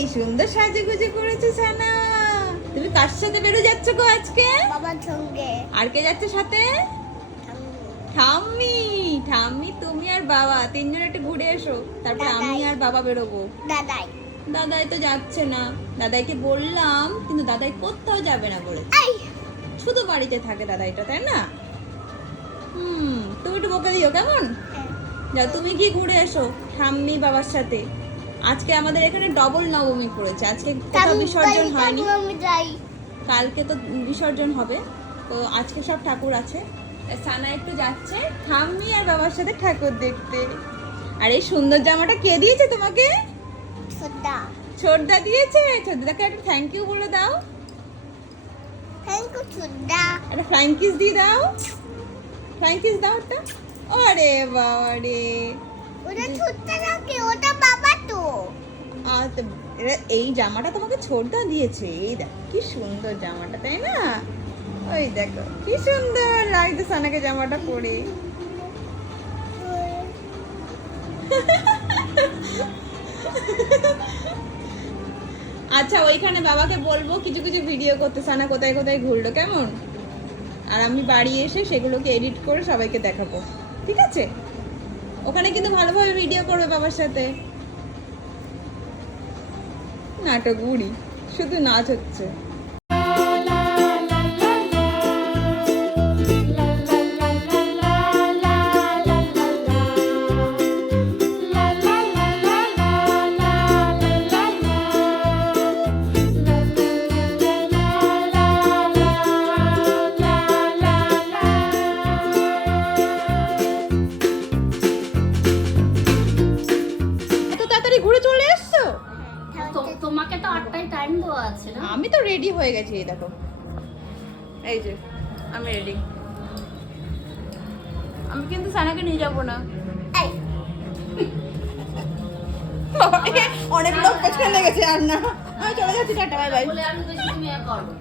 কি সুন্দর সাজুগুজু করেছো সানা। তুমি কার সাথে বেরো যাচ্ছ গো আজকে? বাবার সঙ্গে। আর কে যাচ্ছে সাথে? ঠাম্মি। ঠাম্মি, তুমি আর বাবা তিনজন একটু ঘুরে এসো, তারপর আমি আর বাবা বেরোবো। দাদাই। দাদাই তো যাচ্ছে না। দাদাইকে বললাম কিন্তু দাদাই কোথাও যাবে না বলেছে। এই শুধু বাড়িতে থাকে দাদাইটা, তাই না? তুমি একটু বকে দিও কেমন? যাও তুমি কি ঘুরে এসো ঠাম্মি বাবার সাথে। আজকে আমাদের এখানে ডবল নবমী পড়েছে, আজকে কোথাও বিসর্জন হয়নি। কালকে তো বিসর্জন হবে, তো আজকে সব ঠাকুর আছে। সানা একটু যাচ্ছে ঠাম্মি আর বাবার সাথে ঠাকুর দেখতে। আর এই সুন্দর জামাটা কে দিয়েছে তোমাকে? ছোটদা। ছোটদা দিয়েছে। ছোটদাকে একটা থ্যাংক ইউ বলে দাও। থ্যাংক ইউ ছোটদা। একটা ফ্লাইং কিস দিয়ে দাও। ফ্লাইং কিস দাও একটা। আরে বাবা রে, ওটা ছোটদা নাকি? ওটা বাবা তো। এই জামাটা তোমাকে ছোটদা দিয়েছে। এই দেখ কি সুন্দর জামাটা, তাই না? ওই দেখো কি সুন্দর লাগছে সানাকে জামাটা পরে। আচ্ছা, ওইখানে বাবাকে বলবো কিছু কিছু ভিডিও করতে, সানা কোথায় কোথায় ঘুরলো কেমন, আর আমি বাড়ি এসে সেগুলোকে এডিট করে সবাইকে দেখাবো, ঠিক আছে? ওখানে কিন্তু ভালোভাবে ভিডিও করবে বাবার সাথে। নাটক বুড়ি, শুধু নাচ হচ্ছে। ঘুরে চলে এসছো? তোমাকে তো 8টায় টাইম দেওয়া আছে না? আমি তো রেডি হয়ে গেছি, এই দেখো, এই যে আমি রেডি। আমি কিন্তু সানাকে নিয়ে যাবো না। অনেক লোক পেছনে লেগেছে, আর না আমি চলে যাচ্ছি, টাটা বাই বাই। বলে আমি বেশি তুমি করো।